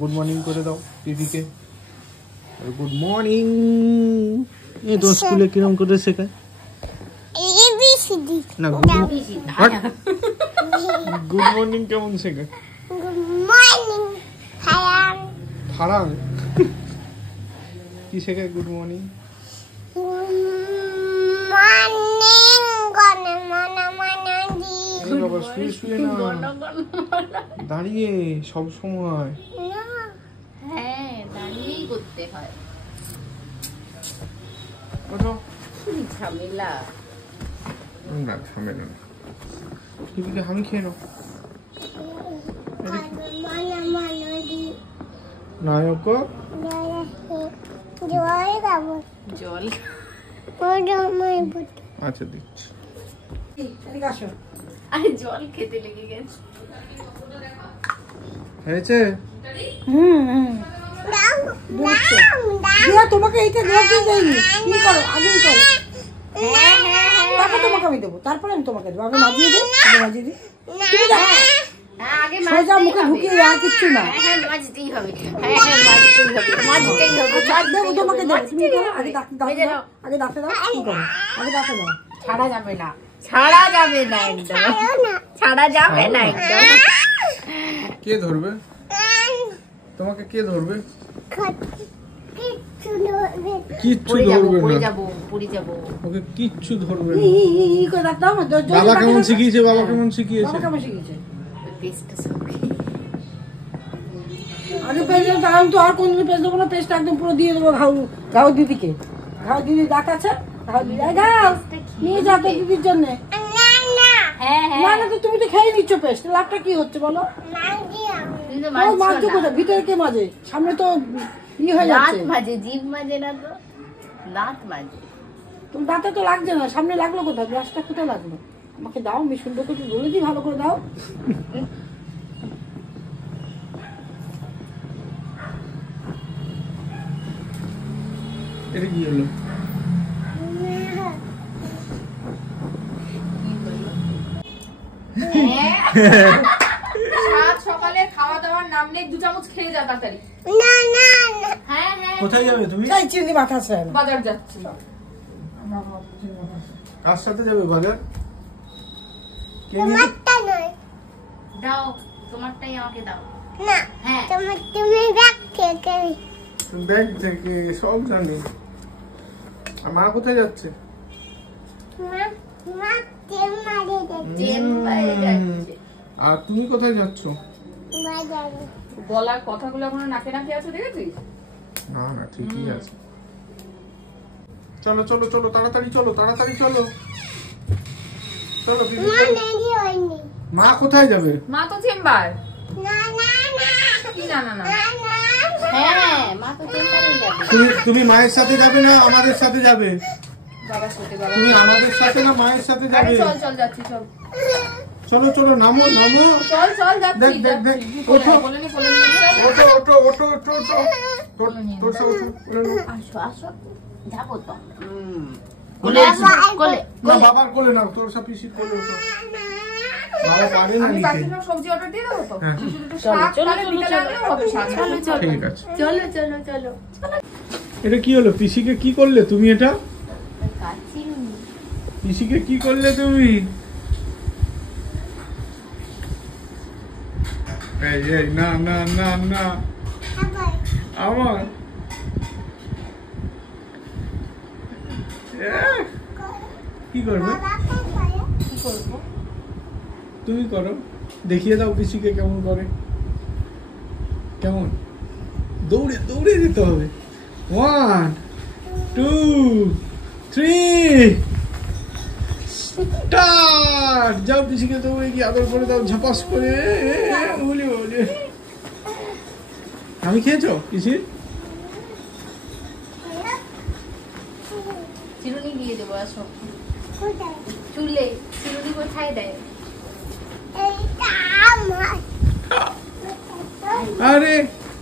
Good morning করে দাও দিদিকে। Good morning. এই তো স্কুলে কিরম করে শেখায়? এবিসিডি না গুড মর্নিং কেমন শেখায়? গুড মর্নিং ফারাং ফারাং কি শেখায় গুড মর্নিং? মর্নিং গনে মনা মনা দি বাবা শুয়ে শুয়ে না, দাঁড়িয়ে সব সময়। হ্যাঁ দাঁড়িয়েই করতে হয়। ওঠো। ঝামেলা না ঝামেলা না, দিদিকে আমি খেয়ে নাও। মনা মনা দি নায়ক জল খাবো জল আচ্ছা দিচ্ছি। আরে জল খেতে লেগে গেছে। হয়েছে? তোমাকে এইটা দেওয়া কি দেয়নি? কি করো আগেই করো, তারপর তোমাকে আমি দেবো, তারপরে আমি তোমাকে দেবো। আগে মাজিয়ে দিই, আগে মাজিয়ে দিই। তুমি দেখো আগে সোজা মুখে ঢুকিয়ে আর কিচ্ছু না। হ্যাঁ মাঝতেই হবে, হ্যাঁ মাঝতেই হবে, মাঝতেই হবে। দেবো তোমাকে দেবো, তুমি করো আগে দাঁতে দাও, আগে দাঁতে দাও। কি করো আগে দাঁতে দাও, ছাড়া যাবে না, ছাড়া যাবে না একদম, ছাড়া যাবে না একদম। কে ধরবে তোমাকে? কে ধরবে? কিচ্ছু ধরবে পড়ে না, যাবো, পড়ে যাবো। ওকে কিচ্ছু ধরবে না। ই করে দাঁত দাও। বাবা কেমন শিখিয়েছে? বাবা কেমন শিখিয়েছে? বাবা কেমন শিখিয়েছে? পেস্টটা সঙ্গে আগে পেস্ট দাও, আমি তো আর কোনদিন পেস্ট দেবো না। পেস্টটা একদম পুরো দিয়ে দেবো ঘাও দিদিকে। ঘাও দিদি দাঁত আছে, ঘাও দিদি ঘাও নিয়ে যা তো দিদির জন্য। হ্যাঁ না না তো তুমি তো খেয়ে নিচ্ছ পেস্ট, লাভটা কি হচ্ছে বলো? মাঝে কোথায়? ভিতরে কে মাঝে? সামনে তো ই হয়ে যাচ্ছে। দাঁত মাঝে, জিভ মাঝে না তো, দাঁত মাঝে। তুমি দাঁতে তো লাগছে না, সামনে লাগলো কোথায়? গ্লাসটা কোথায় লাগলো? আমাকে দাও, আমি সুন্দর করে বলে দিই, ভালো করে দাও। এটা কি হলো? সাত সকালে খাওয়া দাওয়ার নাম নেই, 2 চামচ খেয়ে যা তাড়াতাড়ি। হ্যাঁ হ্যাঁ কোথায় যাবে তুমি? চাই চিনি মাথা আছে না। বাজার যাচ্ছি। কার সাথে যাবে বাজার? কে নিয়ে? তোমারটা নয় দাও, তোমারটাই আমাকে দাও। না, হ্যাঁ তুমি ব্যাগ থেকে ব্যাগ থেকে সব জানি। আর মা কোথায় যাচ্ছে? মা মা মারে যাচ্ছে চেম্বারে যাচ্ছে। আর তুমি কোথায় যাচ্ছ? বাজারে। গলার কথাগুলো এখনো নাকে নাকে আছে, দেখেছিস? না না ঠিকই আছে। চলো চলো চলো তাড়াতাড়ি চলো, তাড়াতাড়ি চলো চলো। দিদি মা নেই হয়নি। মা কোথায় যাবে? মা তো চেম্বার। না না না কি না না না, হ্যাঁ মা তো চেম্বারেই যাবে। তুমি মায়ের সাথে যাবে না আমাদের সাথে যাবে? বাবার সাথে বাবা। তুমি আমাদের সাথে না মায়ের সাথে আরে যাবে? চল চল যাচ্ছি, চল চলো চলো নামো নামো। চল চল যাচ্ছি। দেখ দেখ দেখ ওঠো বলে নি বলে নি, চল। ওঠো ওঠো ওঠো ওঠো ওঠো। তোর সাথে ওঠো। আসো আসো, যাবো তো। কোলে আসো, কোলে না বাবার কোলে না, তোর সব পিসির কোলে ওঠো। বাবা পারে না আমি নিতে। বাকি সব সবজি অর্ডার দিয়ে দেবো তো। হ্যাঁ। শুধু শাক তাহলে বিকেলে আনলেও হবে, শাক। চলো চলো ঠিক আছে। চলো চলো চলো। এটা কি হলো? পিসিকে কি করলে তুমি? এটা কাচ্ছি পিসিকে কি করলে তুমি? এই এই না না না না আমার কি করবে? কি করবো? তুমি করো, দেখিয়ে দাও পিসিকে কেমন করে। কেমন? দৌড়ে দৌড়ে দিতে হবে। 1 2 3 স্টার্ট। যাও পিসিকে দৌড়ে গিয়ে আদর করে দাও, ঝাপাস করে। বলি বলি আমি খেয়েছো পিসির? চিরুনি দিয়ে দেবো, আসো। কোথায়? চুলে চিরুনি কোথায় দেয়? এইটা আমার। আরে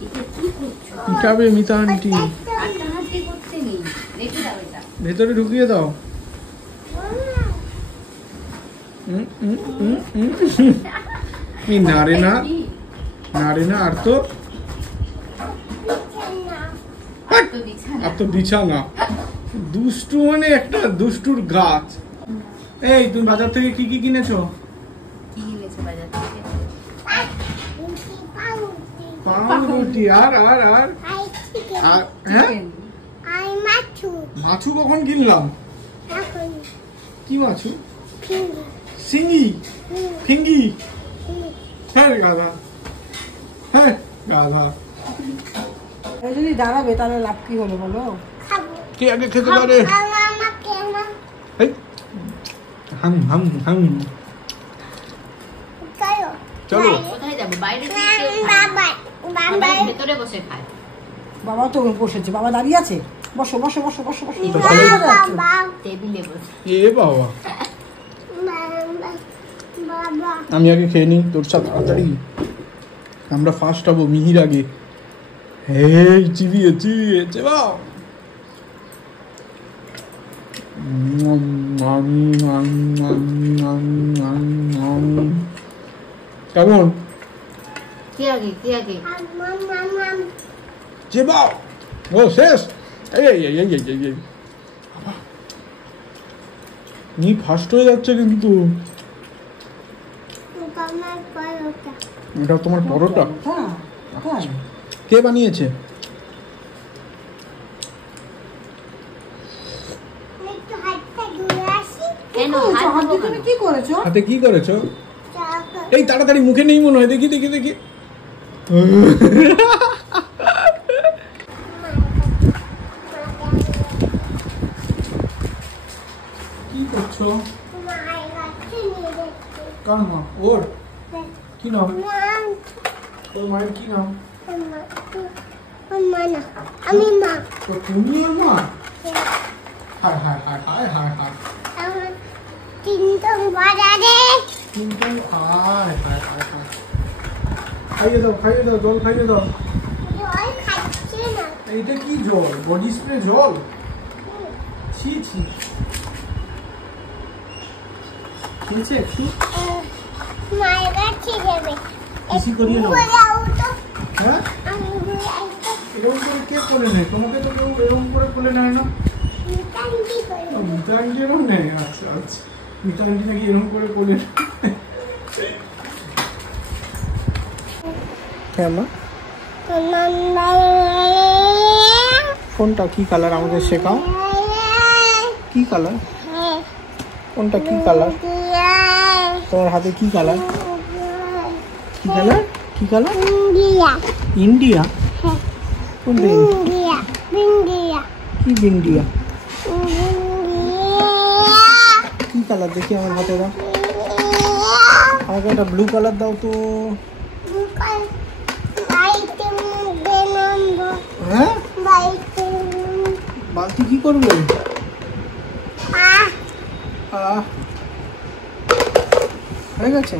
এটা কি করছো? পিটাবে মিতা আন্টি। আটটা হাতে করতে নেই, রেখে দাও এটা। ভেতরে ঢুকিয়ে দাও। নারে না, নারে না। আর তো আর তো বিছানা দুষ্টু মানে একটা দুষ্টুর গাছ। এই তুমি বাজার থেকে কি কি কিনেছো? কি কিনেছো বাজার থেকে? পাউরুটি আর আর আর আর হ্যাঁ মাছু কখন কিনলাম? কি মাছু? সিঙ্গি ফিঙ্গি। হ্যাঁ গাধা, হ্যাঁ গাধা। যদি দাঁড়াবে তাহলে লাভ কি হলো বলো? কে আগে খেতে পারে? এই, হাম হাম হাম। চলো কোথায় যাবো? বাইরে থেকে ভেতরে বসে খায়। বাবা তো বসেছে, বাবা দাঁড়িয়ে আছে। বসো বসো বসো বসো বসো। টেবিলে বসে। এ বাবা, আমি আগে খেয়ে নিই তোর সাথে তাড়াতাড়ি, আমরা ফার্স্ট হবো মিহির আগে। হেই চিবিয়ে চিবিয়ে চেবাও। কেমন? কি আগে কি আগে? চেবাও। ও শেষ। এই এই এই এই এই এই নি ফার্স্ট হয়ে যাচ্ছে কিন্তু। এটা তোমার পরোটা? হ্যাঁ হ্যাঁ। কে বানিয়েছে? কেন হাত দিয়ে তুমি কি করেছো? হাতে কি করেছো? এই তাড়াতাড়ি মুখে নেই মনে হয়, দেখি দেখি দেখি। কি করছো? কার মা? ওর কি নাম? তোর মায়ের কি নাম? আমি মা। তো তুমি আর মা? হায় হায় হায় হায় হায় হায়। কিন্তু বাজারে কিন্তু হায় হায় হায় হায়। খাইয়ে দাও জল খাইয়ে দাও। জল খাচ্ছে না। এইটা কি জল? বডি স্প্রে জল? ছি ছি। খেয়েছে একটু? মায়ের কাছে যাবে। কিসি করিয়ে নাও। তো হ্যাঁ, আমি এরকম করে কে করে নেয়? তোমাকে তো কেউ এরকম করে কোলে নেয় না। মিটান্টি করে। মিতা আন্টি এরকম নেয়? আচ্ছা আচ্ছা, মিতা আন্টি নাকি এরকম করে কোলে নেয়। হ্যাঁ মা, ফোনটা কি কালার আমাকে শেখাও। কি কালার? কোনটা কি কালার? তোমার হাতে কি কালার? কি কালার? কি কালার? ইন্ডিয়া। কোনটা ইন্ডিয়া ইন্ডিয়া কি ইন্ডিয়া? কি কালার দেখি আমার হাতে দাও। আমাকে একটা ব্লু কালার দাও তো। হ্যাঁ, বালতি কি করবে? হয়ে গেছে।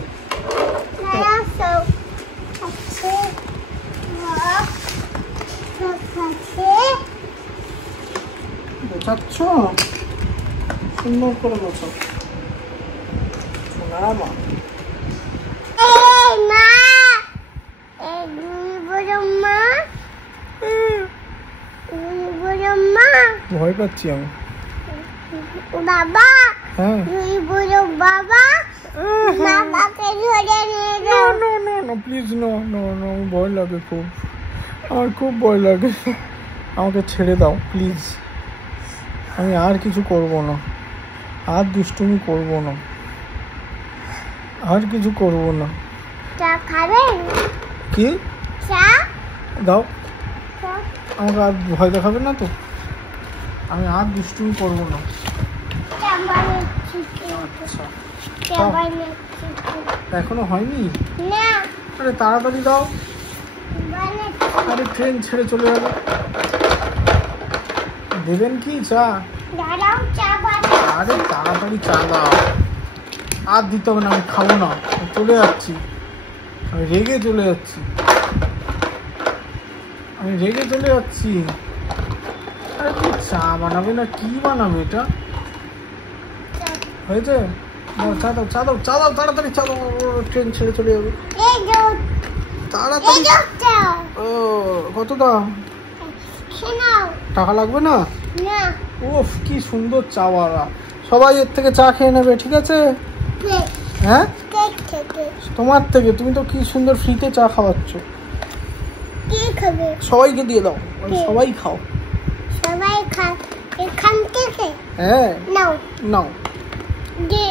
বোঝাচ্ছ? সুন্দর করে বোঝো। শোনা মা। ভয় পাচ্ছি আমি। বাবা, হ্যাঁ, তুই বলো বাবা, বাবাকে ধরে নিয়ে যাও। No please no no no, ভয় লাগে খুব, আমার খুব ভয় লাগে। আমাকে ছেড়ে দাও প্লিজ। আমি আর কিছু করব না, আর দুষ্টুমি করব না, আর কিছু করব না। চা খাবেন? কি চা দাও, চা আমাকে আর ভয় দেখাবে না তো। আমি আর দুষ্টুমি করব না। চা বানাচ্ছি। আচ্ছা, চা বানাচ্ছি। এখনো হয়নি? না, আরে তাড়াতাড়ি দাও। বানাচ্ছি। আরে ট্রেন ছেড়ে চলে যাবে। দেবেন কি চা? দাঁড়াও, চা বানাচ্ছি। আরে তাড়াতাড়ি চা দাও। আর দিতে হবে না, আমি খাবো না, আমি চলে যাচ্ছি। আমি রেগে চলে যাচ্ছি। আমি রেগে চলে যাচ্ছি। আরে তুমি চা বানাবে না কি বানাবে? এটা হয়েছে? দাও, চা দাও, চা দাও, চা দাও, তাড়াতাড়ি চা দাও। ট্রেন ছেড়ে চলে যাবে। এই যাও, তাড়াতাড়ি। এই যাও চা। ও কত দাম? নাও। টাকা লাগবে না? না। উফ কি সুন্দর চাওয়ালা। সবাই এর থেকে চা খেয়ে নেবে, ঠিক আছে? কেক হ্যাঁ, কেক থেকে। তোমার থেকে। তুমি তো কি সুন্দর ফ্রিতে চা খাওয়াচ্ছ। কে খাবে? সবাইকে দিয়ে দাও, সবাই খাও। সবাই খায় এখান থেকে। হ্যাঁ নাও নাও। দে।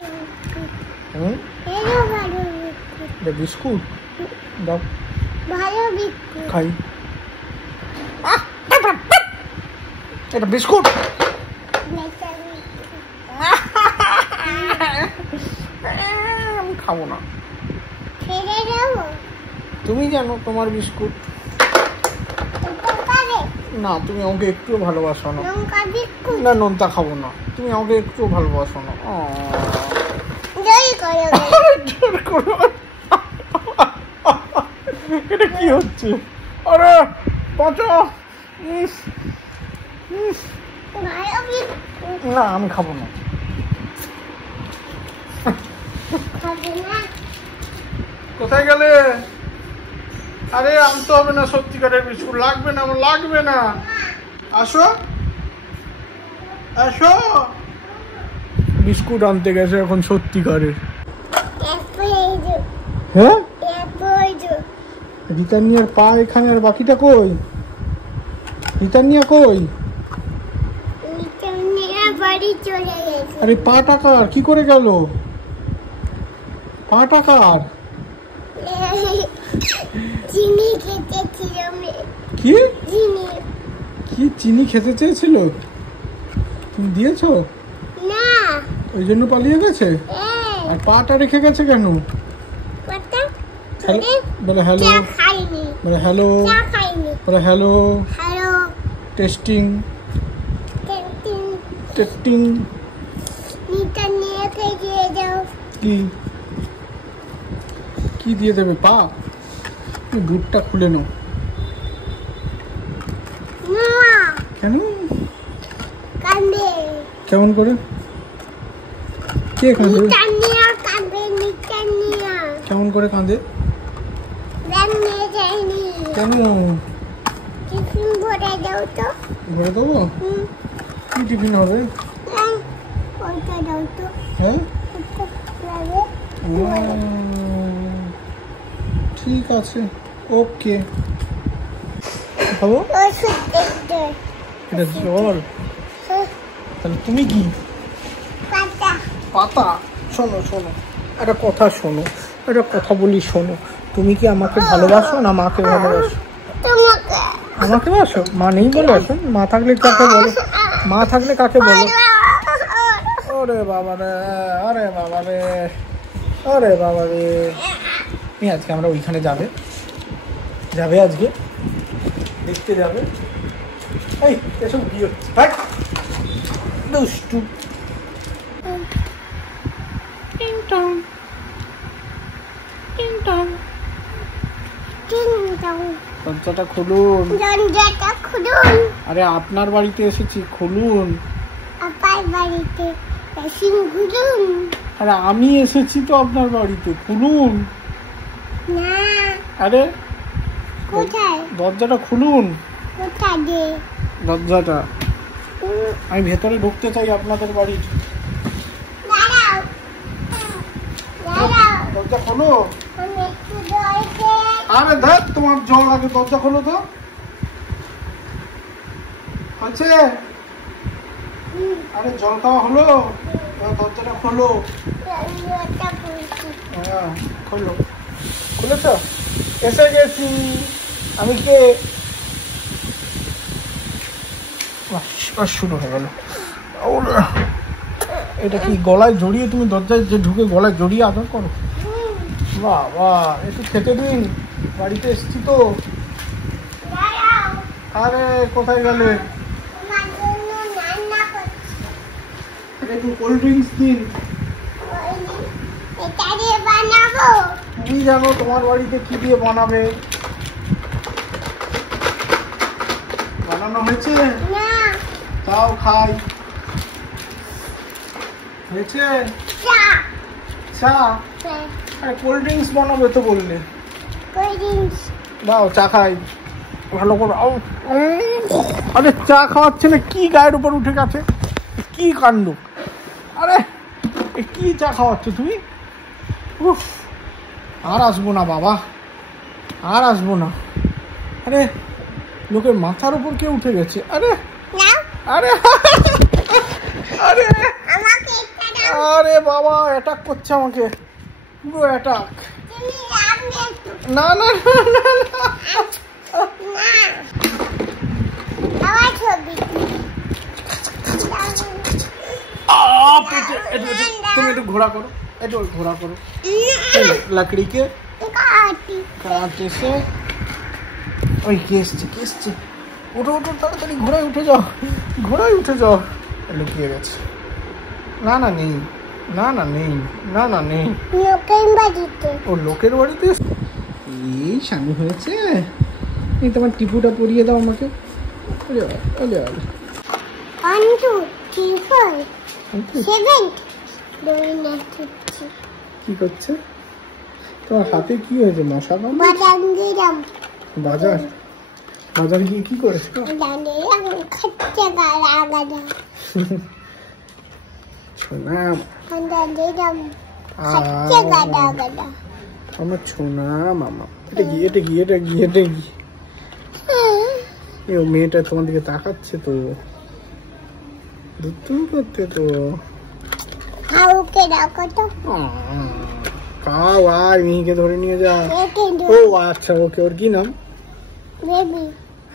হুম, এটা ভালো বিস্কুট। এটা বিস্কুট দাও, ভালো বিস্কুট। খাই। এটা বিস্কুট। আমি খাবো না। ছেড়ে দেবো। তুমি জানো তোমার বিস্কুট। এটা পারে। না, তুমি আমাকে একটু ভালোবাসো না। লঙ্কা বিস্কুট। না, নোনতা খাবো না। তুমি আমাকে একটু ভালোবাসো না। জয় করো। জোর করো। এটা কি হচ্ছে? আরে বাঁচো। ভালো বিস্কুট। না, আমি খাবো না। খাবে না। কোথায় গেলে? আরে আনতে হবে না, সত্যিকারের বিস্কুট লাগবে না, আমার লাগবে না। আসো আসো। বিস্কুট আনতে গেছে এখন সত্যিকারের। হ্যাঁ, রিতানিয়ার পা এখানে, আর বাকিটা কই? রিতানিয়া কই? বাড়ি চলে গেছে। আরে পা টাকার কি করে গেল? পা টাকার চিনি খেতেছিলাম। কি চিনি কি চিনি খেতে চেয়েছিল? তুমি দিয়েছো? না। ওই জন্য পালিয়ে গেছে। আর পাটা রেখে গেছে কেন? কথা হ্যালো বলে, হ্যালো চা খাইনি। বলে, হ্যালো চা খাইনি। বলে, hello hello testing testing. Testing. নিটা নিয়ে খেয়ে দাও। কি কি দিয়ে দেবে? পা? বুটটা খুলে নাও। না কেন? কান্দে। কেমন করে? কে কাঁদে? নিটা নিয়ে কান্দে। নিটা নিয়ে কেমন করে কাঁদে? ব্যাগ নিয়ে যায়নি। কেন? টিফিন ভরে দাও তো। ভরে দেবো? হুম। কি টিফিন হবে? ওইটা দাও তো। হ্যাঁ, লাগে। ঠিক আছে, ওকে। খাবো? ওষুধ দেখতে। এটা জল। তাহলে তুমি কি? পাতা। পাতা। শোনো শোনো, একটা কথা শোনো, একটা কথা বলি শোনো। তুমি কি আমাকে ভালোবাসো না মাকে ভালোবাসো? তোমাকে। আমাকে বাসো? মা নেই বলে এখন? মা থাকলে কাকে বলো? মা থাকলে কাকে বলো? ওরে বাবা রে, আরে বাবা রে, আরে বাবা রে। আজকে আমরা ওইখানে যাবে আজকে দেখতে যাবে। এই এসব কি হচ্ছে? দুষ্টু। দরজাটা খুলুন। দরজাটা খুলুন। আরে আপনার বাড়িতে এসেছি, খুলুন। আপার বাড়িতে মেশিন খুলুন। আরে আমি এসেছি তো আপনার বাড়িতে, খুলুন। না। আরে কোথায়? দরজাটা খুলুন। কোথায় দে? দরজাটা। আমি ভেতরে ঢুকতে চাই আপনাদের বাড়ির। দাঁড়াও। দাঁড়াও। দরজা খোলো। আমি একটু দরজা। আরে ধ্যাৎ, তোমার জল আগে, দরজা খোলো তো। হচ্ছে? আরে জল খাওয়া হলো? এবার দরজাটা খোলো। দরজাটা খুলছি। হ্যাঁ খোলো। খুলেছ? এসে গেছি। আমি কে? শুরু হয়ে গেল। এটা কি গলায় জড়িয়ে তুমি দরজায় যে ঢুকে গলায় জড়িয়ে আদর করো? বাবা, একটু খেতে দিন, বাড়িতে এসছি তো। দাঁড়াও। আরে কোথায় গেলে? তোমার জন্য রান্না করছি। একটু কোল্ড ড্রিঙ্কস দিন। এটা দিয়ে বানাবো। তুমি জানো তোমার বাড়িতে কি দিয়ে বানাবে? বানানো হয়েছে? না। তাও খাই। হয়েছে? চা। চা? আরে কোল্ড ড্রিঙ্কস বানাবে তো বললে। Cold drinks. দাও চা খাই। ভালো করে। আরে চা খাওয়াচ্ছে না, কি গায়ের উপর উঠে গেছে, কি কাণ্ড। আরে কি চা খাওয়াচ্ছ তুমি? উফ, আর আসবো না বাবা, আর আসবো না। আরে লোকের মাথার উপর কে উঠে গেছে? আরে আরে আরে আরে বাবা, অ্যাটাক করছে আমাকে, পুরো অ্যাটাক। না না তুমি একটু ঘোরা করো, একটু ঘোরা করো লাকড়িকে কাটে সে। ওই কেসছে কেসছে, ওঠো ওঠো তাড়াতাড়ি, ঘোড়ায় উঠে যাও, ঘোড়ায় উঠে যাও। লুকিয়ে গেছে। না না নেই, না না নেই, না না নেই, ও লোকের বাড়িতে। এই স্বামী হয়েছে, এই তোমার টিপুটা পরিয়ে দাও আমাকে। কি করছে তোমার হাতে? কি হয়েছে? মশা বাজার বাজার গিয়ে কি করেছে? আমার ছোনা মামা। এটা কি এটা কি এটা কি এটা কি? মেয়েটা তোমার দিকে তাকাচ্ছে তো, দুধ করতে তো। খাও আর মিহিকে ধরে নিয়ে যা। ও আচ্ছা, ওকে। ওর কি নাম?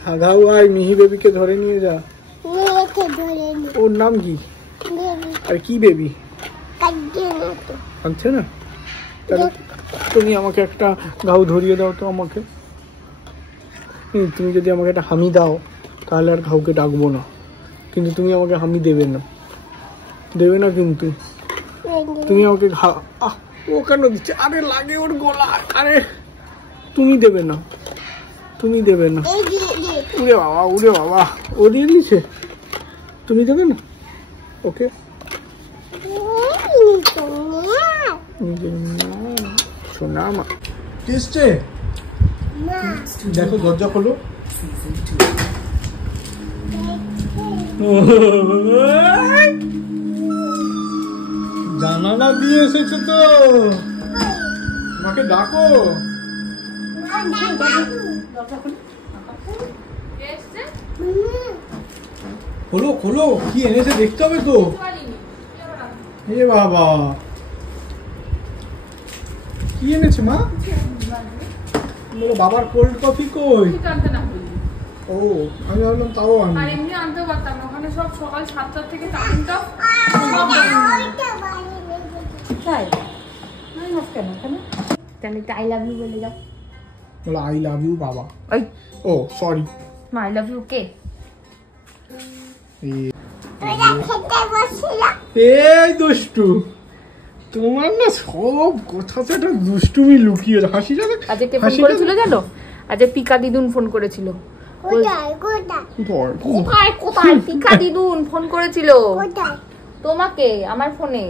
হাগাও আর মিহি বেবিকে ধরে নিয়ে যা। ওর নাম কি? আর কি বেবি আনছে না? তাহলে তুমি আমাকে একটা ঘাউ ধরিয়ে দাও তো আমাকে। তুমি যদি আমাকে একটা হামি দাও তাহলে আর ঘাউকে ডাকবো না, কিন্তু তুমি আমাকে হামি দেবে না, দেবে না কিন্তু। তুমি আমাকে ও কেন দিচ্ছে? আরে লাগে ওর গলা। আরে তুমি দেবে না, তুমি দেবে না। উড়ে বাবা, উড়ে বাবা, ও দিয়ে দিয়েছে, তুমি দেবে না ওকে। শোনা মা কিসছে? দেখো দরজা খোলো। জানালা দিয়ে এসেছে তো, আমাকে ডাকো। খোলো খোলো, কি এনেছে দেখতে হবে তো। এ বাবা, কি এনেছে মা? বলো বাবার কোল্ড কফি কই? ও আমি ভাবলাম তাও আনবো। আর এমনি আনতে পারতাম, ওখানে সব সকাল 7টা থেকে টাইমটা আই লাভ ইউ বলে যাও। বলো আই লাভ ইউ বাবা। ওই ও সরি, আই লাভ ইউ কে? এই দুষ্টু, তোমার না সব কথা একটা দুষ্টুমি লুকিয়ে হাসি যাবে। আজকে ফোন করেছিল জানো? আজকে পিকা দিদুন ফোন করেছিল। কোথায় কোথায়? পিকা দিদুন ফোন করেছিল তোমাকে আমার ফোনে,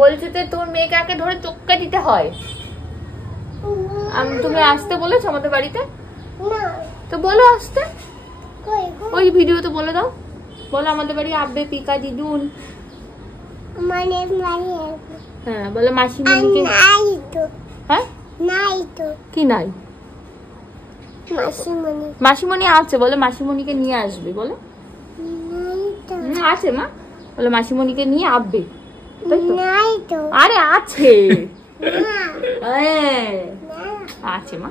বলছে যে তোর মেয়েকে আগে ধরে চক্কা দিতে হয়। তুমি আসতে বলেছো আমাদের বাড়িতে? তো বলো আসতে, ওই ভিডিওতে বলে দাও, বলো আমাদের বাড়ি আসবে পিকা দিদুন। হ্যাঁ বলো মাসিমণিকে। হ্যাঁ কি নাই? মাসিমণি আছে, বলে মাসিমণিকে নিয়ে আসবে। বলো আছে মা, বলে মাসিমণিকে নিয়ে আসবে। আরে আছে, আছে মা।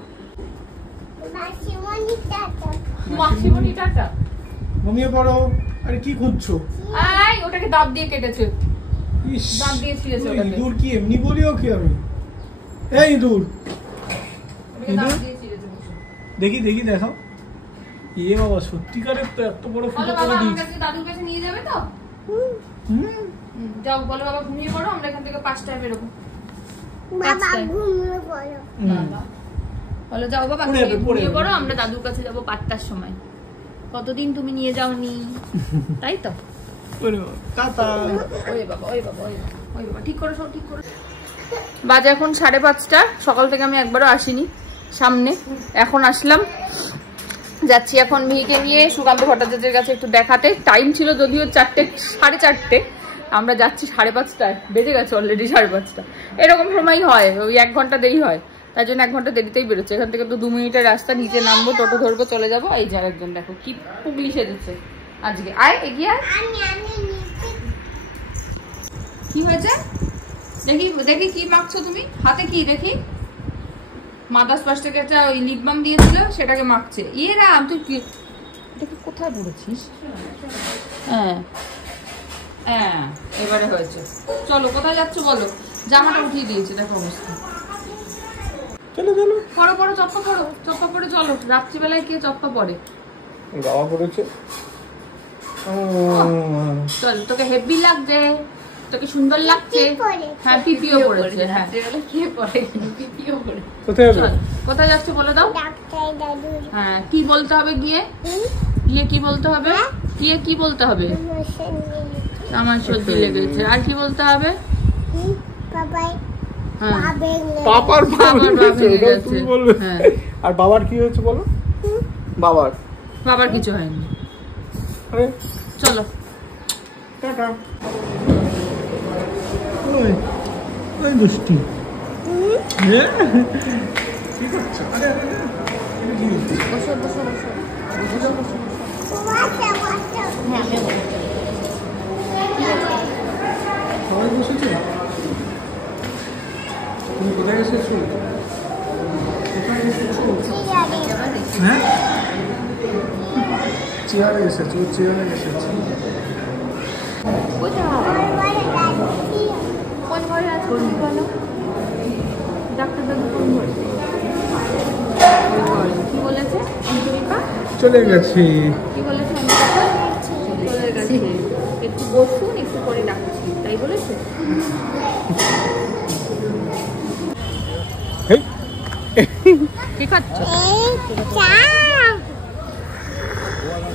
মাসিমণি টাটা ঘুমিয়ে পড়ো। আরে কি খুঁজছো? আই ওটাকে দাঁত দিয়ে কেটেছে, ইস, দাঁত দিয়ে ছিঁড়েছে ওটাকে। ইঁদুর কি এমনি বলিও কি আমি? এই ইঁদুর, ওটাকে দাঁত দিয়ে ছিঁড়েছে। দেখি দেখি দেখাও। ইয়ে বাবা, সত্যিকারের তো এত বড় ফুটো বলো করে বাবা দিয়েছে। আমাকে দাদুর কাছে নিয়ে যাবে তো? যাও, বলো বাবা ঘুমিয়ে পড়ো, আমরা এখান থেকে 5টায় বেরোবো। বলো যাও বাবা ঘুমিয়ে পড়ো, আমরা দাদুর কাছে যাবো 5টার সময়। কতদিন তুমি নিয়ে যাওনি, তাই তো? টাটা। ওই বাবা ওই বাবা ওই বাবা ওই বাবা, ঠিক করো সব ঠিক করো। বাজে এখন 5:30, সকাল থেকে আমি একবারও আসিনি সামনে, এখন আসলাম। যাচ্ছি এখন মিহিকে নিয়ে সুকান্ত ভট্টাচার্যের কাছে একটু দেখাতে। টাইম ছিল যদিও 4টে, 4:30, আমরা যাচ্ছি 5:30, বেজে গেছে অলরেডি 5:30। এরকম সময় হয়, ওই 1 ঘন্টা দেরি হয়, তাই জন্য 1 ঘন্টা দেরিতেই বেরোচ্ছে। এখান থেকে তো 2 মিনিটের রাস্তা, নিচে নামবো, টোটো ধরবো, চলে যাবো। এই যার একজন দেখো কি পুগলি সেজেছে আজকে। আয় এগিয়ে আয়। কি হয়েছে দেখি দেখি, কি মাখছো তুমি হাতে? কি দেখি? মাদার্স পাশ থেকে একটা ওই লিপ বাম দিয়েছিল, সেটাকে মাখছে। ইয়ে রাম, তুই কি এটাকে কোথায় পড়েছিস? হ্যাঁ হ্যাঁ, এবারে হয়েছে। চলো, কোথায় যাচ্ছ বলো? জামাটা উঠিয়ে দিয়েছে, দেখো অবস্থা। চলো চলো, পড়ো পড়ো, চপ্পা পড়ো, চপ্পা পরে চলো। রাত্রিবেলায় কে চপ্পা পরে? গাওয়া পড়েছে। চল, তোকে হেভি লাগছে, তোকে সুন্দর লাগছে। হ্যাঁ, পিপিও পড়েছে। হ্যাঁ, কে পরে পিপিও পরে? কোথায় যাবে? কোথায় যাচ্ছ বলে দাও। হ্যাঁ, কি বলতে হবে গিয়ে? গিয়ে কি বলতে হবে? গিয়ে কি বলতে হবে? আমার সর্দি লেগেছে। আর কি বলতে হবে? পাপার তুমি বলবে। আর বাবার কি হয়েছে বলো? বাবার কিছু হয়নি। আরে চলো টাটা। ওই দুষ্টি কি করছো? আরে বসো বসো বসো। সবাই বসেছে? তুমি কোথায় এসেছো? হ্যাঁ, চেয়ারে এসেছো, চেয়ারে এসেছো। কোন ঘরে আছো বলো? ডাক্তার দাদু কোন ঘরে? কি বলেছে অঞ্জলিকা? চলে গেছি। কি বলেছে অঞ্জলিকা? চলে গেছে। একটু বসুন, একটু পরে ডাকছি, তাই বলেছে। কি খাচ্ছ?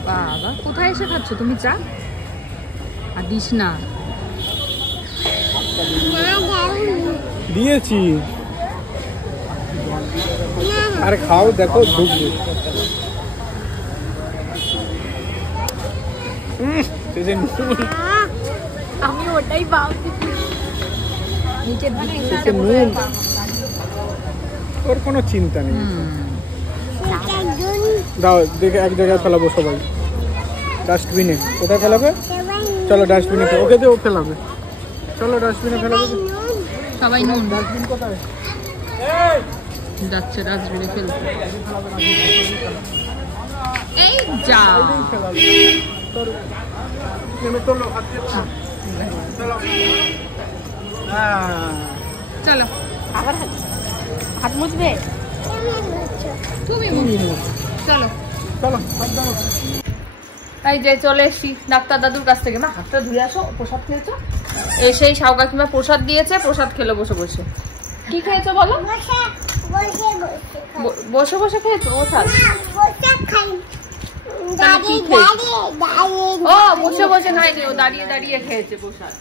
বাবা, কোথায় এসে খাচ্ছ তুমি চা? আর দিস না। দিয়েছি, আরে খাও, দেখো ঢুকবে। আমি ওটাই ভাবছি। নিচে ওর কোনো চিন্তা নেই। দাও, দেখে এক জায়গায় ফেলাবো সবাই, ডাস্টবিনে। কোথায় ফেলাবে? চলো ডাস্টবিনে, ওকে দিয়ে ও ফেলাবে। চলো ডাস্টবিনে ফেলাবে। সবাই নুন। ডাস্টবিন কোথায়? যাচ্ছে ডাস্টবিনে ফেলতে। এই যা, চলো। আবার হাত মুছবে তুমি? চলো চলো। এই যে চলে এসছি ডাক্তার দাদুর কাছ থেকে। মা, হাতটা ধুয়ে আসো। প্রসাদ খেয়েছো? এসেই শাও কাকিমা প্রসাদ দিয়েছে, প্রসাদ খেলো বসে বসে। কি খেয়েছো বলো? বসে বসে খেয়েছো প্রসাদ? ও বসে বসে খাইনি, ও দাঁড়িয়ে দাঁড়িয়ে খেয়েছে প্রসাদ।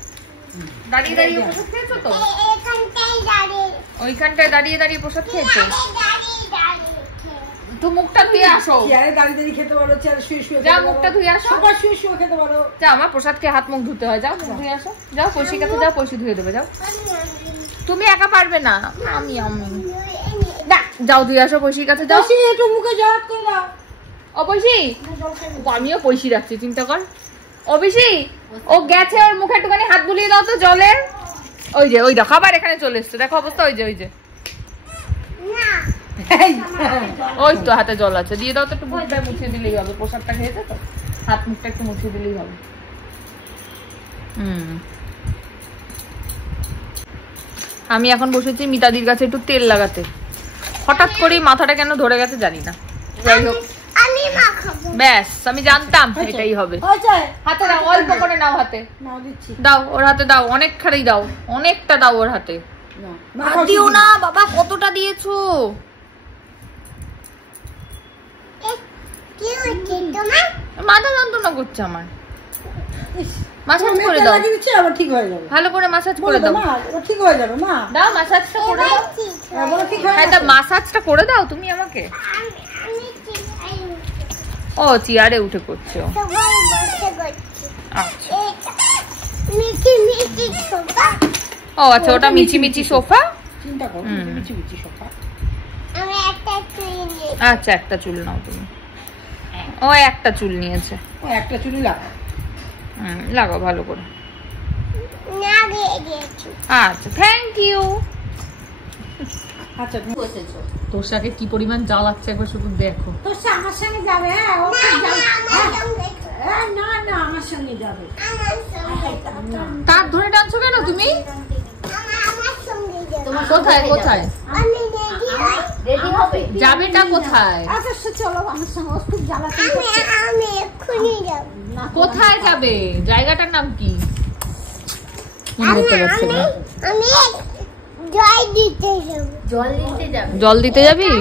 দাঁড়িয়ে দাঁড়িয়ে প্রসাদ খেয়েছো তো? ওইখানটায় দাঁড়িয়ে দাঁড়িয়ে প্রসাদ খেয়েছো? তো মুখটা ধুয়ে আসো। চেয়ারে দাঁড়িয়ে দাঁড়িয়ে খেতে পারো, চেয়ারে শুয়ে শুয়ে যাও, মুখটা ধুয়ে আসো। সবার শুয়ে শুয়ে খেতে পারো। যাও, আমার প্রসাদ খেয়ে হাত মুখ ধুতে হয়। যাও, মুখ ধুয়ে আসো। যাও, পয়সির কাছে যাও, পয়সি ধুয়ে দেবে। যাও, তুমি একা পারবে না। আমি যাও, ধুয়ে আসো, পয়সির কাছে যাও। একটু মুখে জল করে দাও। ও পয়সি, আমিও পয়সি রাখছি, চিন্তা কর। ও পয়সি, ও গেছে, ওর মুখে একটুখানি হাত বুলিয়ে দাও তো জলে। ওই যে, ওই দেখো আবার এখানে চলে এসছে, দেখো অবস্থা। ওই যে, ওই যে, ওই তো হাতে জল আছে, দিয়ে দাও তো। একটু মুখটা মুছিয়ে দিলেই হবে, প্রসাদটা খেয়েছে তো, হাত মুখটা একটু মুছিয়ে দিলেই হবে। আমি এখন বসেছি মিতাদির কাছে একটু তেল লাগাতে। হঠাৎ করেই মাথাটা কেন ধরে গেছে জানি না। যাই হোক, ব্যাস, আমি জানতাম এটাই হবে। হাতে দাও, অল্প করে নাও, হাতে দাও, ওর হাতে দাও, অনেকখানি দাও, অনেকটা দাও ওর হাতে। দিও না বাবা, কতটা দিয়েছো? মাথা যন্ত্রণা করছে আমার। মাসাজ করে দাও, আবার ঠিক হয়ে যাবে। ভালো করে মাসাজ করে দাও। ঠিক হয়ে যাবে মা, দাও মাসাজটা করে দাও। হ্যাঁ, মাসাজটা করে দাও তুমি আমাকে। ও চেয়ারে উঠে করছো। সবাই বসে করছে। আচ্ছা এটা মিঠি মিঠি সোফা। ও আচ্ছা, ওটা মিচি মিচি সোফা। চিন্তা করো, মিচি মিচি সোফা। আমি একটা চুল নিয়ে আচ্ছা, একটা চুল নাও তুমি। ও একটা চুল নিয়েছে। ও একটা চুড়ি লাগা। লাগাও ভালো করে। না দিয়েছি। আচ্ছা, থ্যাংক ইউ। আচ্ছা তুমি বসেছো। তোষাকে কি পরিমাণ জ্বালাচ্ছে একবার শুধু দেখো। তোর আমার সঙ্গে যাবে? হ্যাঁ, ও তো যাবে। আমার সঙ্গে না না, আমার সঙ্গে যাবে। আমার সঙ্গে কাক ধরে টানছো কেন তুমি? আমার সঙ্গে যাবে। তোমার কোথায় কোথায় আমি রেডি হই। রেডি হবে? যাবেটা কোথায়? আচ্ছা চলো আমার সঙ্গে, ও খুব জ্বালাতন করছে। আমি এক্ষুনি যাব। কোথায় যাবে? জায়গাটার নাম কি? মনে করতে পারছি না। আমি জল দিতে যাব। জল দিতে যাবে? জল দিতে যাবি?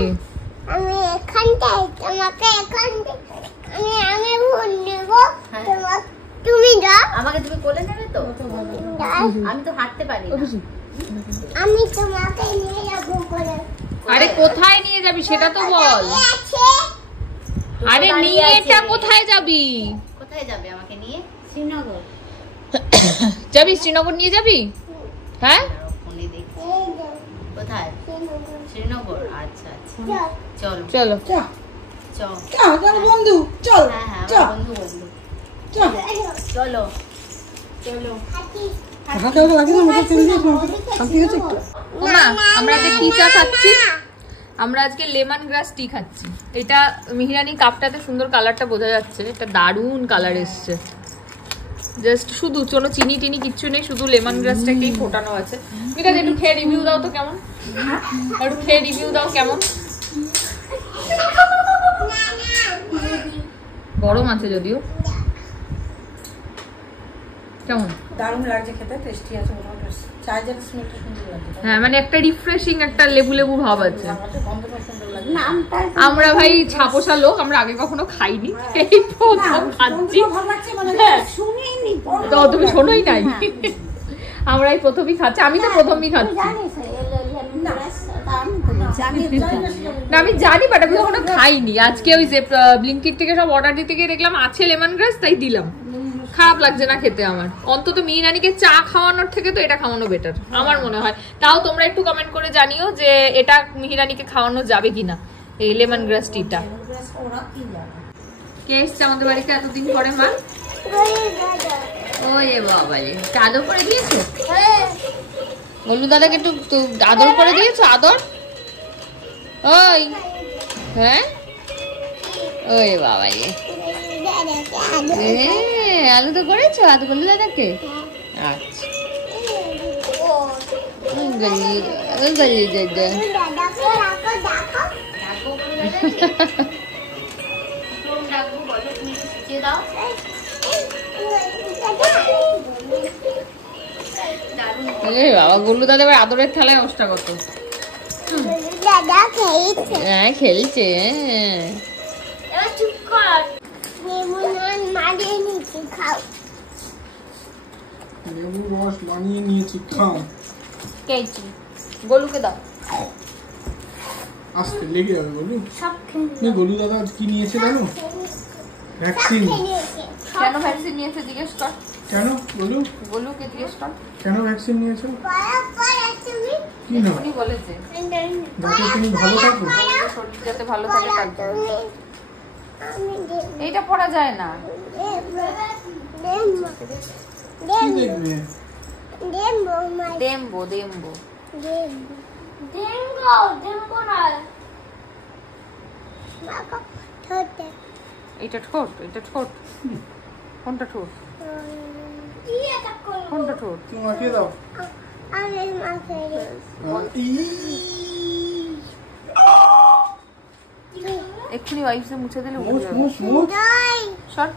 আমি এখানটায় তোমাকে এখান থেকে আমি ফোন নেব। হ্যাঁ। তুমি যাও। আমাকে তুমি কোলে নেবে তো? যাও। আমি তো হাঁটতে পারি না। আমি তোমাকে নিয়ে যাবো করে। আরে কোথায় নিয়ে যাবি সেটা তো বল। দাঁড়িয়ে আছে। আরে নিয়েটা কোথায় যাবি? কোথায় যাবে আমাকে নিয়ে? শ্রীনগর। যাবি শ্রীনগর নিয়ে যাবি? হ্যাঁ ফোনে দেখছি। এই যে, কোথায়? শ্রীনগর। আচ্ছা আচ্ছা, চল। চলো চলো। চল। চল বন্ধু, চল হ্যাঁ হ্যাঁ, চল আমার বন্ধু বন্ধু। চল। চলো চলো। হাঁটি। হাতে লাগে না, মোটা তেল দিয়ে শান্তি হচ্ছে একটু। ওমা, আমরা আজকে কি চা খাচ্ছি? আমরা আজকে লেমন গ্রাস টি খাচ্ছি। এটা মিহিরানি কাপটাতে সুন্দর কালারটা বোঝা যাচ্ছে। এটা দারুণ কালার এসছে। জাস্ট শুধু কোনো চিনি টিনি কিচ্ছু নেই, শুধু লেমন গ্রাসটাকেই ফোটানো আছে। মিহিরাজ একটু খেয়ে রিভিউ দাও তো কেমন। একটু খেয়ে রিভিউ দাও কেমন। গরম আছে যদিও। কেমন? দারুণ লাগছে খেতে, টেস্টি আছে মোটামুটি। চায়ের স্মেলটা সুন্দর লাগছে। হ্যাঁ মানে একটা রিফ্রেশিং একটা লেবু লেবু ভাব আছে। আমাদের গন্ধটা সুন্দর লাগছে। নামটা আমরা ভাই ছাপোষা লোক, আমরা আগে কখনো খাইনি, এই প্রথম খাচ্ছি। ভালো লাগছে মানে হ্যাঁ। শুনিনি। তো তুমি শোনোই নাই। আমরা এই প্রথমই খাচ্ছি, আমি তো প্রথমই খাচ্ছি। না আমি জানি, বাট আমি কখনো খাইনি। আজকে ওই যে ব্লিঙ্কিট থেকে সব অর্ডার দিতে গিয়ে দেখলাম আছে লেমন গ্রাস, তাই দিলাম। খারাপ লাগছে না খেতে আমার। অন্তত মিহিরানিকে চা খাওয়ানোর থেকে তো এটা খাওয়ানো বেটার আমার মনে হয়। তাও তোমরা একটু কমেন্ট করে জানিও যে এটা মিহিরানিকে খাওয়ানো যাবে কিনা, এই লেমন গ্রাস টিটা। কে এসছে আমাদের বাড়িতে এতদিন পরে? মা। ওই বাবা রে, আদর করে দিয়েছো? গোলু দাদাকে একটু আদর করে দিয়েছো? আদর ওই হ্যাঁ, ওই বাবা রে, আলু তো করেছো আদর গোলু দাদাকে? আচ্ছা গলি গলি দাদা। ডাকবো বলো, তুমি একটু শিখিয়ে দাও। বাবা গোলু দাদা এবার আদরের থালায় নষ্ট কত। দাদা খেয়েছে। হ্যাঁ খেলছে। এবার চুপ কর। লেবু মারিয়ে নিচ্ছি, খাও। লেবু রস বানিয়ে নিয়েছি, খাও। কেছি গোলুকে দাও। আস্তে লেগে যাবে গোলু। সব খেয়ে গোলু দাদা কি নিয়েছে জানো? ভ্যাকসিন। নিয়েছে। কেন ভ্যাকসিন নিয়েছে জিজ্ঞেস কর। কেন গোলু? গোলুকে জিজ্ঞেস কর কেন ভ্যাকসিন নিয়েছো? পরে তুমি কি না? উনি বলেছে যাতে তুমি ভালো থাকো। শরীর যাতে ভালো থাকে তার জন্য। তুমি আমি দেব। এইটা পড়া যায় না। কি দেখবে? দেম্বো দেম্বো। এটা ঠোঁট, এটা ঠোঁট। কোনটা ঠোঁট? কোনটা ঠোঁট? তুমি মাখিয়ে দাও। আমি মাকে এক্ষুনি ওয়াইফসে মুছে দিলে উঠে মুছ যাবে। মুছ মুছ। যাই। সর।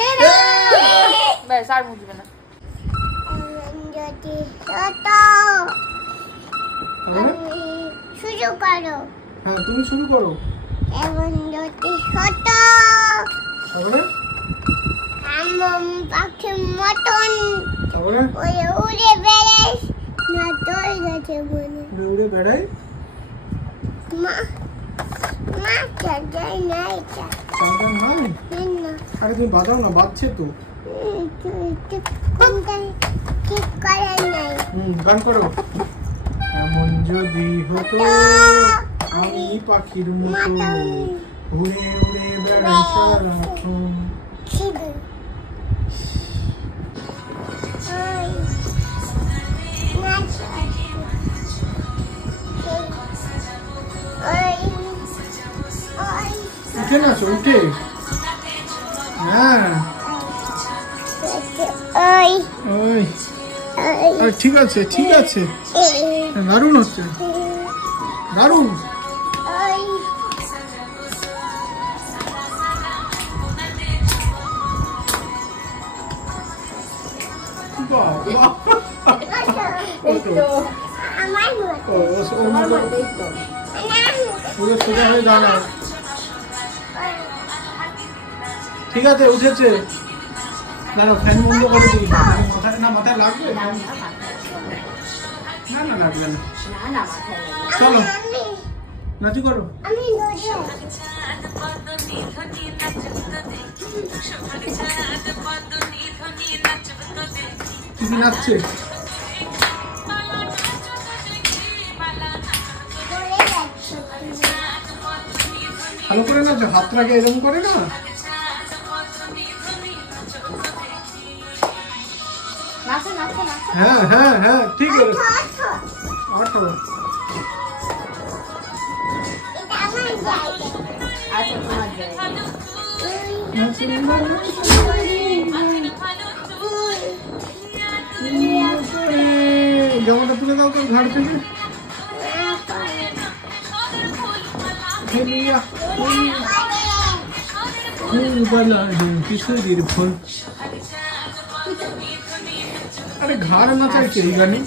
এ না ব্যাস আর মুছবে না। যদি ছোট তাহলে? শুরু করো। হ্যাঁ তুমি শুরু করো। এবং যদি ছোট তাহলে? আমার পাখির মতন তাহলে? উড়ে উড়ে বেড়াস না তোর কাছে বলে উড়ে উড়ে বেড়াই। মা মা চাই না এটা গান গান নাই? না আরে তুমি বাজাও না, বাজছে তো। ঠিক করে নাই গান করো। এমন যদি হতো আমি পাখির মতো উড়ে উড়ে বেড়াই সারাক্ষণ। উঠে নাচো, উঠে। হ্যাঁ ওই ঠিক আছে, ঠিক আছে, দারুণ হচ্ছে, দারুণ। সোজা হয়ে দাঁড়াও। ঠিক আছে, উঠেছে। দাঁড়াও, ফ্যান বন্ধ করে দিই। মাথায় না, মাথায় লাগবে না, না লাগবে না। চলো নাচু করো। কি নাচছে? ভালো করে নাচো, হাতটাকে এরকম করে না। হ্যাঁ হ্যাঁ হ্যাঁ, ঠিক আছে। আঠো জামাটা তুলে দাও তো ঘাড় থেকে। কিশোরীর ফল। আরে ঘাড় নাচাই কে এই গানে?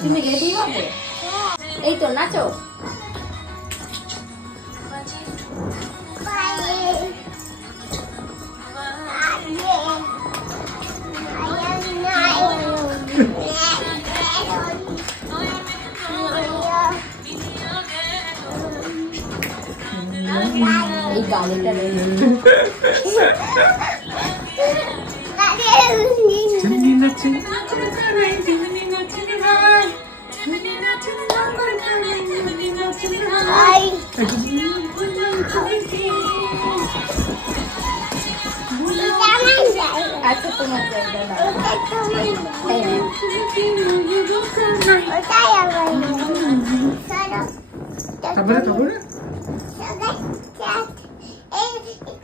তুমি রেডি হবে? এই তো নাচো। এই গানটা আচ্ছা তোমার তারপরে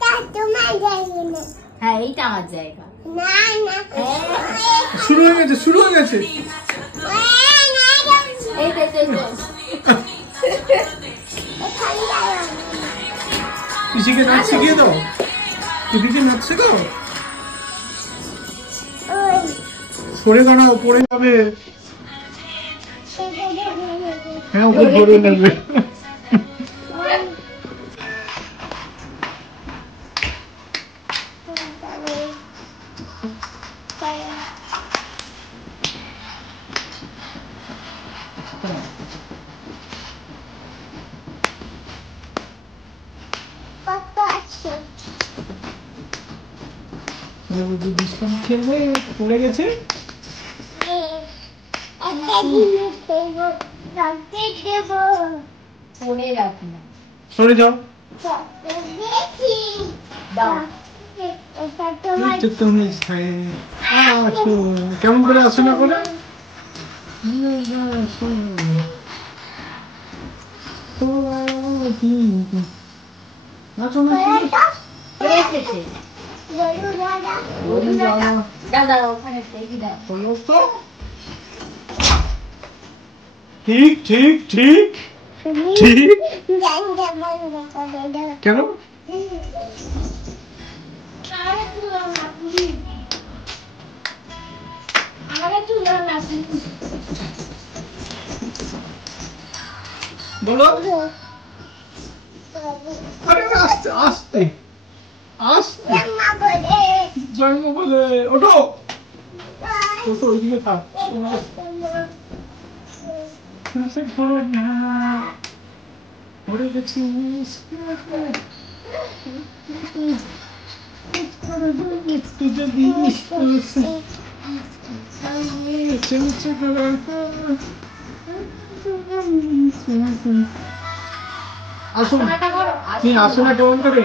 তারপরে হ্যাঁ এইটা আমার জায়গা। শুরু হয়ে গেছে, শুরু হয়ে গেছে। এই তো পিসিকে নাচ শিখিয়ে দাও, পিসিকে নাচ শেখাও। সরে দাঁড়াও, পড়ে যাবে। হ্যাঁ, ওকে ধরে নেবে। বিশ্রাম খেলবে, পড়ে গেছে। সরে যাও। তুমি কেমন করে আসো না করে? নাচো না, ঠিক ঠিক ঠিক ঠিক। কেন? বলো। আরে আস্তে আস্তে আস্তে। জন্ম বলে ওঠো, ওঠো, ওইদিকে থাক। পড়ে গেছি আসুন কি আসনে কেমন করে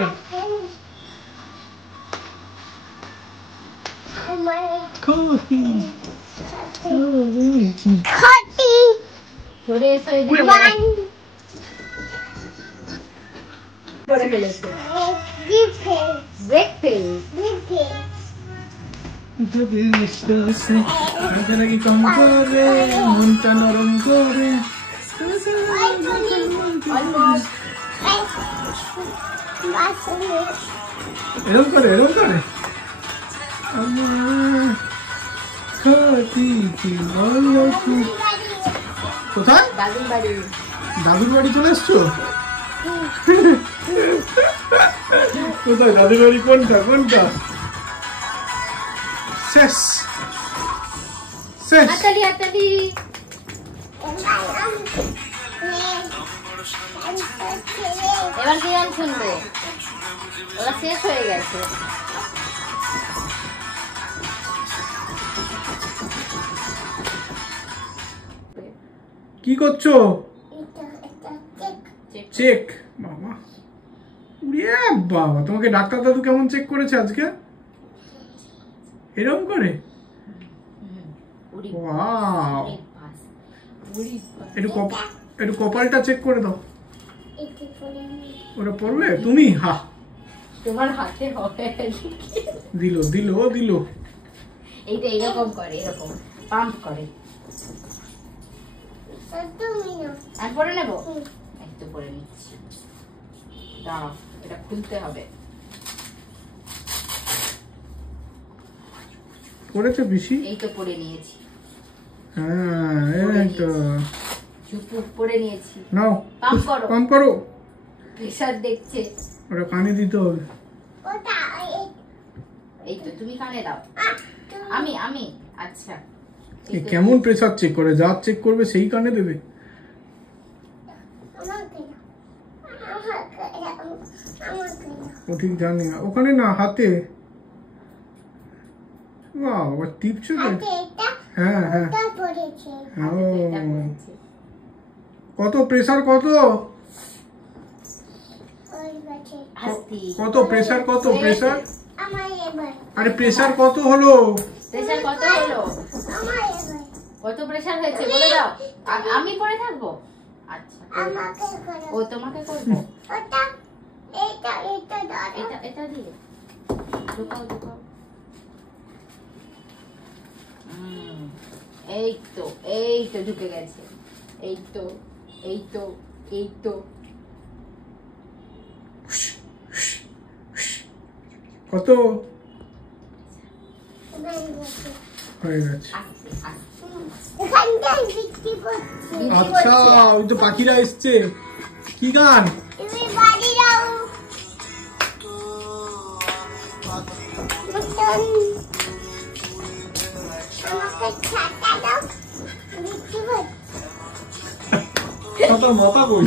খাটি ধরে এসো এদিকে ওয়ান করে ফেলেছে বিফে ব্রেক ফেল বিফে নাকি কম করে মনটা নরম করে এরকম করে এরকম করে আমার খাটি কি বলো কোথায় দাদুর বাড়ি দাদুর বাড়ি চলে এসছো কোথায় দাদুর বাড়ি কোনটা কোনটা শেষ শেষ হাতালি হাতালি এবার কি গান শুনবে ওরা শেষ হয়ে গেছে কি করছো চেক বাবা উড়িয়ে বাবা তোমাকে ডাক্তার দাদু কেমন চেক করেছে আজকে এরকম করে ওয়াও একটু কপালটা চেক করে দাও ওটা পড়বে তুমি হা তোমার হাতে হবে দিল দিল দিল এইটা এরকম করে এরকম পাম্প করে আর পরে নেবো একটু পরে নিচ্ছি দাঁড়াও এটা খুলতে হবে পড়েছে বেশি এই তো পরে নিয়েছি হ্যাঁ এই তো চুপ পরে নিয়েছি নাও পাম্প করো পাম্প করো প্রেসার দেখছে ওটা কানে দিতে হবে এই তো তুমি কানে দাও আমি আমি আচ্ছা এ কেমন প্রেসার চেক করে যা চেক করবে সেই কানে দেবে ও ঠিক জানি না ওখানে না হাতে বাহ আবার টিপছো তো হ্যাঁ হ্যাঁ ও কত প্রেসার কত কত প্রেসার কত প্রেসার আরে প্রেসার কত হলো প্রেসার কত হলো কত প্রেসার হয়েছে বলে দাও আমি পরে থাকবো আচ্ছা ও তোমাকে করবো এটা দিয়ে ঢোকাও ঢোকাও এই তো ঢুকে গেছে এই তো এই তো এই তো কত হয়ে গেছে আচ্ছা ওই তো পাখিরা এসছে কি গান মাথা কই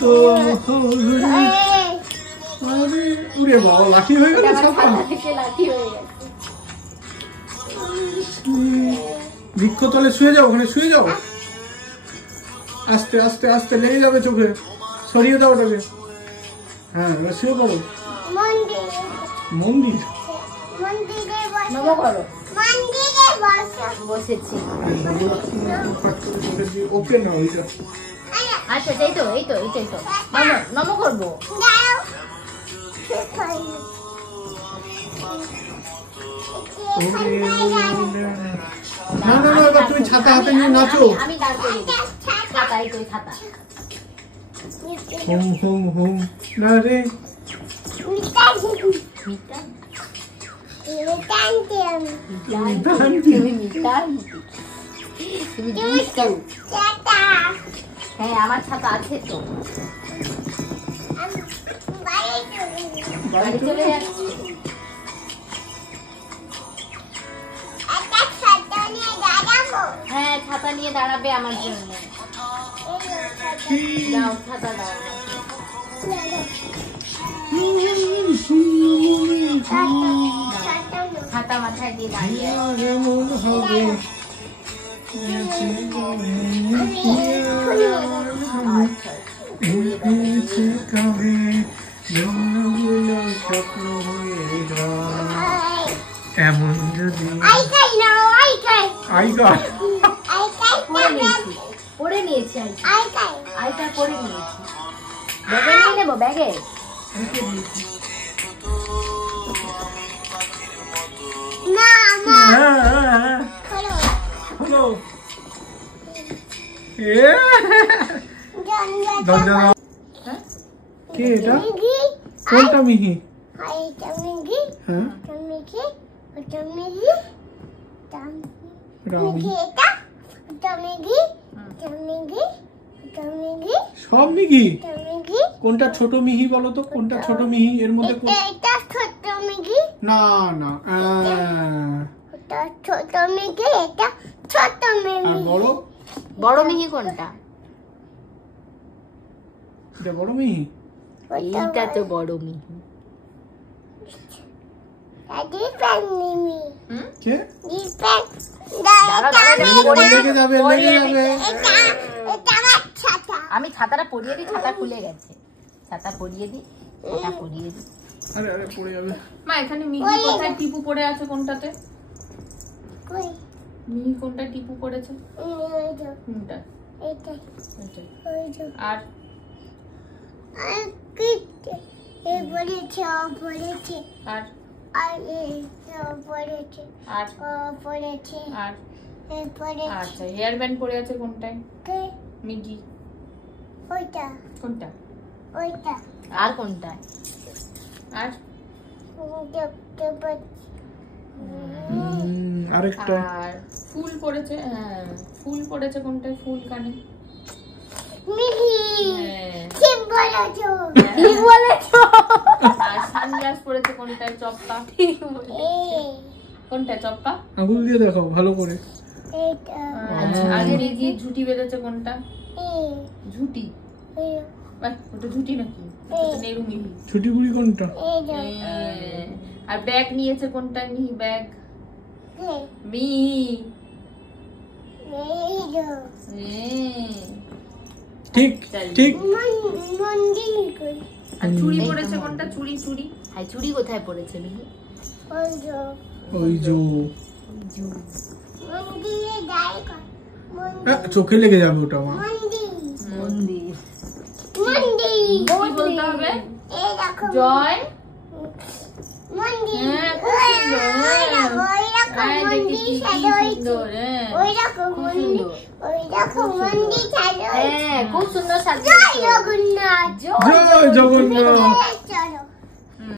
তো উড়ে বাবা লাঠি হয়ে গেল বৃক্ষতলে শুয়ে যাও ওখানে শুয়ে যাও আস্তে আস্তে আস্তে লেগে যাবে চোখে সরিয়ে দাও ওটাকে হ্যাঁ এবার শুয়ে পড়ো মন্দির বসেছি ওকে না ওইটা আচ্ছা এই তো এই তো এইটাই তো নম করবো না না না এবার তুমি ছাতা হাতে নিয়ে নাচো আমি দাঁড় করি ছাতা এই তো ছাতা হোম হোম হোম না রে হ্যাঁ আমার ছাতা আছে তো বাড়ি চলে যাচ্ছি ছাতা নিয়ে দাঁড়াবে আমার জন্য। দাও ছাতা দাও। ছাতা মাথায় দিয়ে দাঁড়িয়ে এমন যদি পরে নিয়েছি আইটা পরে নিয়েছি ব্যাগে নিয়ে নেবো ব্যাগে কে এটা? কোনটা মিহি? সব মিহি? কোনটা ছোট মিহি বলো তো? কোনটা ছোট মিহি এর মধ্যে? না না ছোট মিহি, এটা ছোট মিহি। বড় বড় মিহি কোনটা? এটা বড় মিহি? এইটা তো বড় মিহি। আমি ছাতাটা পরিয়ে দিই, ছাতা খুলে গেছে। ছাতা পরিয়ে দিই, ছাতা পরিয়ে দিই। আরে আরে পড়ে যাবে। মা এখানে মিহি কোথায় টিপু পড়ে আছে কোনটাতে? মিহি কোনটা টিপু পড়েছে? কোনটা? আর আচ্ছা হেয়ার ব্যান্ড পড়ে আছে কোনটায়? মিহি কোনটা? আর কোনটায়? আর আরেকটা আর ফুল পড়েছে। হ্যাঁ ফুল পড়েছে কোনটায়? ফুল কানে। আর সানগ্লাস পড়েছে কোনটায়? চপ্পা। কোনটায় চপ্পা? আঙুল দিয়ে দেখো ভালো করে। আর মিহি ঝুটি বেঁধেছে কোনটা? ঝুটি। ওটা ঝুটি নাকি? নেরু মিহি। ছুটি বুড়ি কোনটা? আর ব্যাগ নিয়েছে কোনটা? মিহি ব্যাগ। মিহি ঠিক ঠিক। আর চুড়ি পড়েছে কোনটা? চুড়ি চুড়ি। হাই চুড়ি কোথায় পড়েছে মিহি? ওই যে চোখে লেগে যাবে ওটা। আমার মন্দির। কি বলতে হবে? জয়। হ্যাঁ খুব সুন্দর। হ্যাঁ খুব সুন্দর সাজিয়েছে। জয় জগন্নাথ।